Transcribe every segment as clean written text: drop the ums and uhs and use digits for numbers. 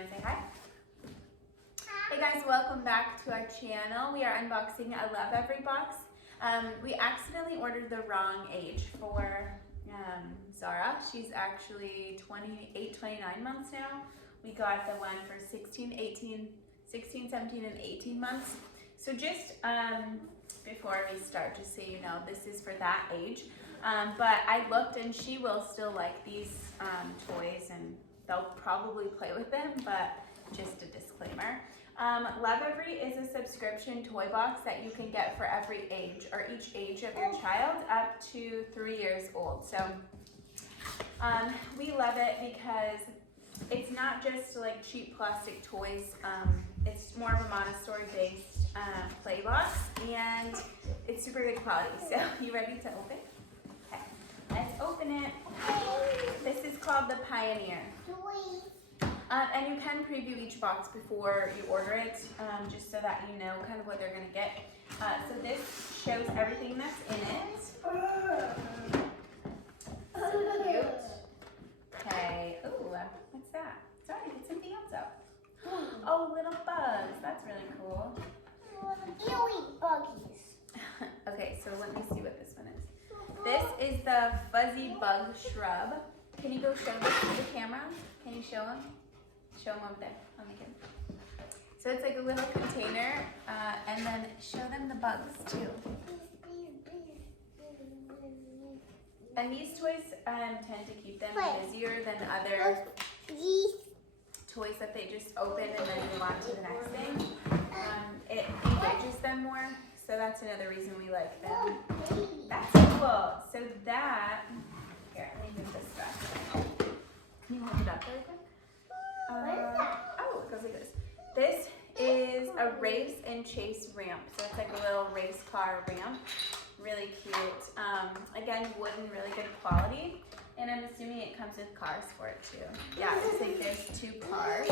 want to say hi? Hi. Hey guys, welcome back to our channel. We are unboxing a Lovevery box. We accidentally ordered the wrong age for Zara. She's actually 28, 29 months now. We got the one for 16, 17, and 18 months. So just before we start, just so you know, this is for that age. But I looked and she will still like these toys and they'll probably play with them, but just a disclaimer. Lovevery is a subscription toy box that you can get for every age or each age of your child up to 3 years old. So we love it because it's not just like cheap plastic toys. It's more of a Montessori based play box and it's super good quality. So you ready to open? Okay, let's open it. This is called the Pioneer. And you can preview each box before you order it, just so that you know kind of what they're going to get. So this shows everything that's in it. So cute. Okay. Ooh, what's that? Sorry, get something else out. Oh, little bugs. That's really cool. Ew, buggies. Okay, so let me see what this one is. This is the Fuzzy Bug Shrub. Can you go show this to the camera? Can you show them? Show them over there on the camera. So it's like a little container, and then show them the bugs too. And these toys tend to keep them busier than other toys that they just open and then move on to the next thing. It engages them more, so that's another reason we like them. That's cool. So that, here, let me move this back. Can you hold it up really quick? Oh, it goes like this. This is a race and chase ramp. So it's like a little race car ramp. Really cute. Again, wooden, really good quality. And I'm assuming it comes with cars for it too. Yeah, it's like there's 2 cars.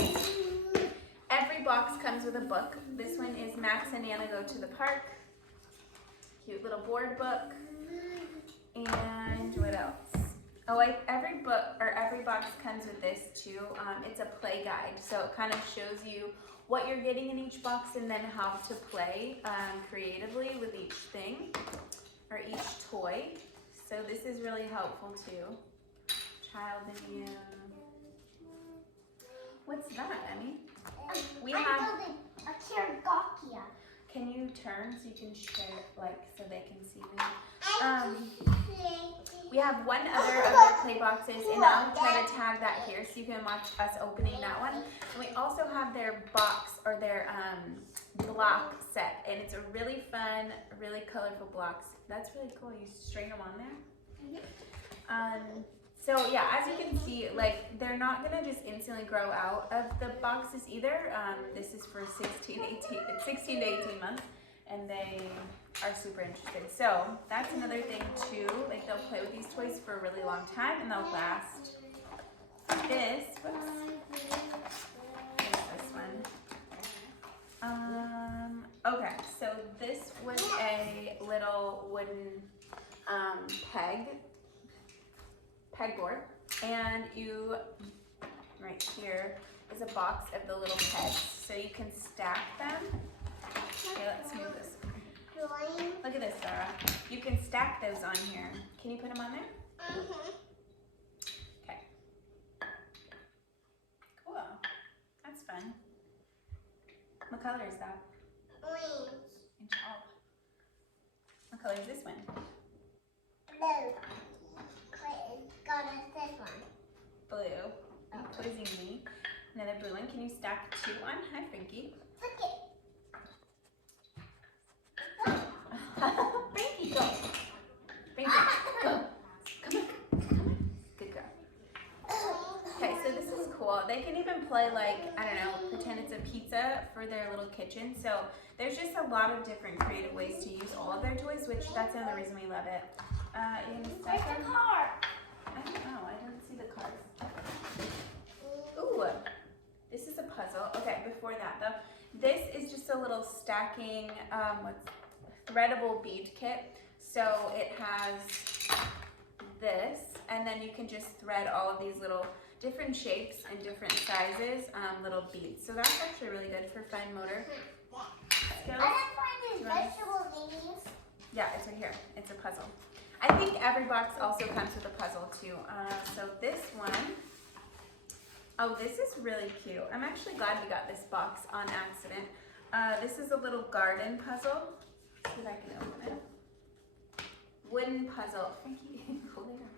Every box comes with a book. This one is Max and Nana Go to the Park. Cute little board book. And what else? Oh, every book or every box comes with this too. It's a play guide, so it kind of shows you what you're getting in each box and then how to play creatively with each thing or each toy. So this is really helpful too. Child and you. What's that, Emmy? We have a Kirgokia. Can you turn so you can share, like, so they can see me? We have one other of their play boxes, and I'll try to tag that here so you can watch us opening that one. And we also have their box or their block set, and it's a really fun, really colorful blocks. That's really cool. You string them on there. So yeah, as you can see, like they're not gonna just instantly grow out of the boxes either. This is for 16 to 18 months, and they are super interested. So that's another thing too. Like they'll play with these toys for a really long time, and they'll last. This, whoops, here's this one. Okay, so this was a little wooden pegboard, and you, right here is a box of the little pegs, so you can stack them. Okay, let's move this. Look at this, Sarah. You can stack those on here. Can you put them on there? Okay. Cool. That's fun. What color is that? Orange. What color is this one? Blue. Got us this one. Blue. Are you quizzing me? Another blue one. Can you stack 2 on? Hi, Frankie. Okay. Frankie, go. Frankie, go. Come on. Good girl. Okay, so this is cool. They can even play like, I don't know, pretend it's a pizza for their little kitchen. So there's just a lot of different creative ways to use all of their toys, which that's another reason we love it. Where's the car? I don't know. I don't see the cards. Ooh, this is a puzzle. Okay, before that though, this is just a little stacking threadable bead kit. So it has this, and then you can just thread all of these little different shapes and different sizes, little beads. So that's actually really good for fine motor skills. I don't find these vegetable thingies. Yeah, it's right here. It's a puzzle. I think every box also comes with a puzzle too. So this one, oh, this is really cute. I'm actually glad we got this box on accident. This is a little garden puzzle. Let's see if I can open it. Wooden puzzle. Frankie, go lay down.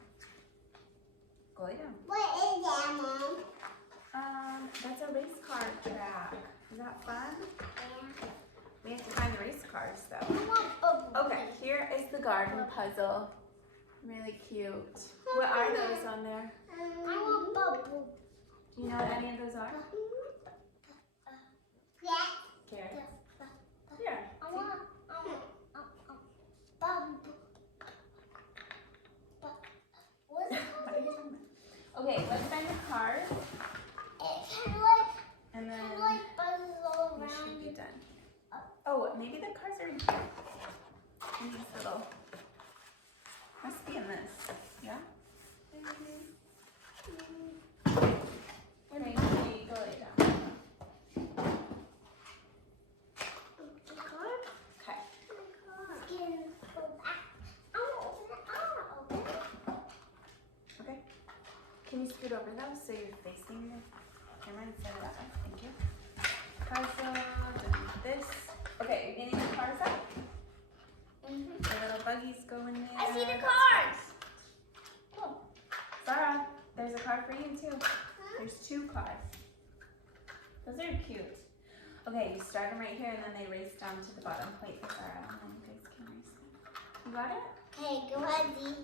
Go lay down. What is that, Mom? That's a race car track. Is that fun? Yeah. We have to find the race cars though. I want bubble. Okay, here is the garden puzzle. Really cute. What are those on there? I want bubble. Do you know what any of those are? Yeah. Here. Here. I want bubble. What's it What are you called? talking about? Okay, let's find the cars. It kind of like, And then buzzes all we should around. be done. Oh, maybe the cars are in here. In this little. Must be in this. Yeah? Okay, go lay down. The card? Okay. Can go back. I want to open it. I want to open it. Okay. Can you scoot over though so you're facing the camera instead of that way? Thank you. Puzzle, then this. Okay, you're getting the cars up? The little buggies go in there. I see the cards. Cool. Sarah, there's a card for you too. There's 2 cars. Those are cute. Okay, you start them right here and then they race down to the bottom. Wait for Sarah, and then you guys can race them. You got it? Okay, go ahead, Dee.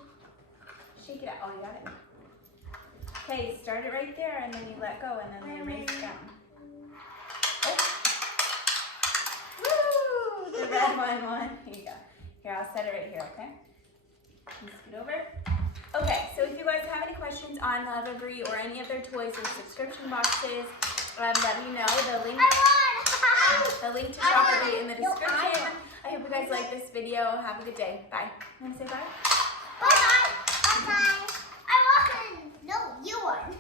Shake it out. Oh, you got it. Okay, start it right there and then you let go and then they race down. Oh. Woo! The red one won. Here you go. Here, I'll set it right here, okay? Can you scoot over? Okay, so if you guys have any questions on Lovevery or any of their toys or subscription boxes, let me know. The link to shop will be in the description. I hope you guys like this video. Have a good day. Bye. You want to say bye? Bye-bye. Bye-bye. I won. No, you won.